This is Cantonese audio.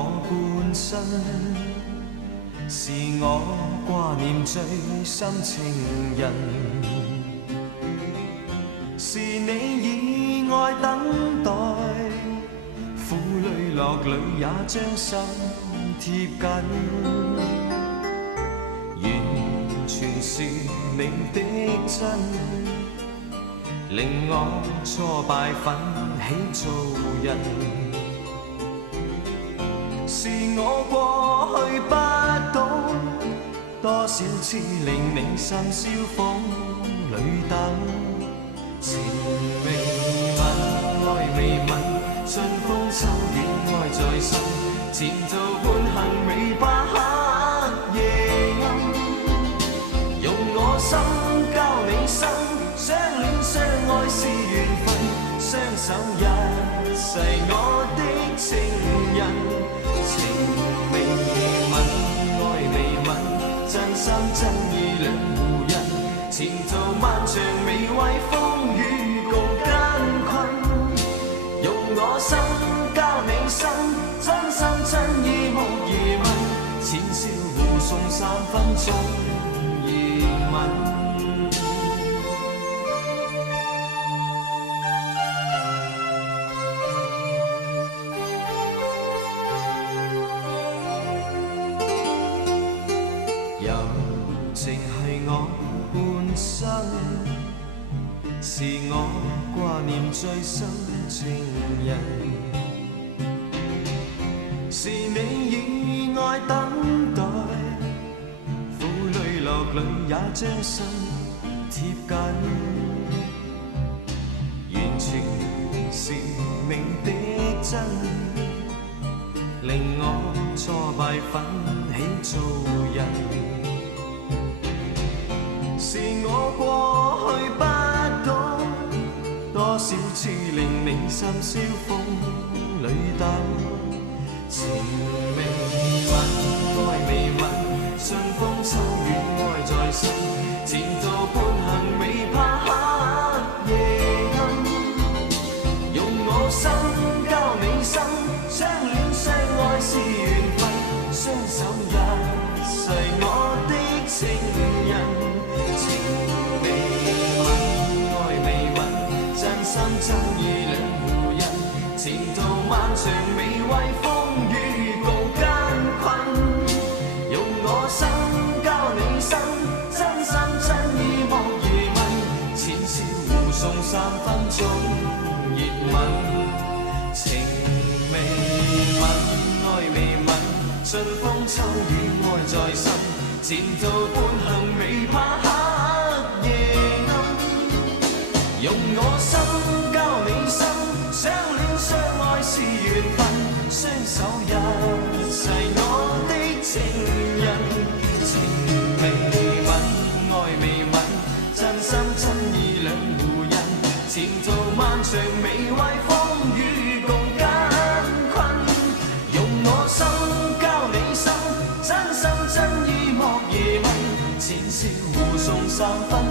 我半生，是我掛念最深情人，是你以愛等待，苦裏樂裏也將心貼緊，完全是你的真，令我挫敗奮起做人。是我過去不懂，多少次令你深宵風裏等，情未泯，愛未泯，春風秋雨愛在心，前途半行未怕黑夜暗，用我心交你心，相戀相愛是緣分，相守一世我的情人。情未泯，愛未泯，真心真意兩戶人，前途漫長未為風雨共艱困，用我心交你心，真心真意無疑問，淺笑護送3分鐘熱吻。情係我半生，是我掛念最深情人，是你以愛等待，苦裏樂裏也將心貼緊，完全是你的真，令我挫敗奮起做人。是我過去不懂，多少次令你深宵風裏等，情未泯，愛未泯，春風秋雨愛在心，前途半行未怕黑夜暗，用我心交你心，相戀相愛是緣分，相守一世我的情人。真意兩戶人，前途漫長未為風雨共艱困，用我心交你心，真心真意莫疑問，淺笑護送3分鐘熱吻。情未泯，愛未泯，春風秋雨愛在心，前途半行未怕黑夜暗，用我心交你心，相戀相愛是緣分，相守一世我的情人。情未泯，愛未泯，真心真意兩戶人，前途漫長未為風雨共艱困，用我心交你心，真心真意莫疑問，淺笑護送3分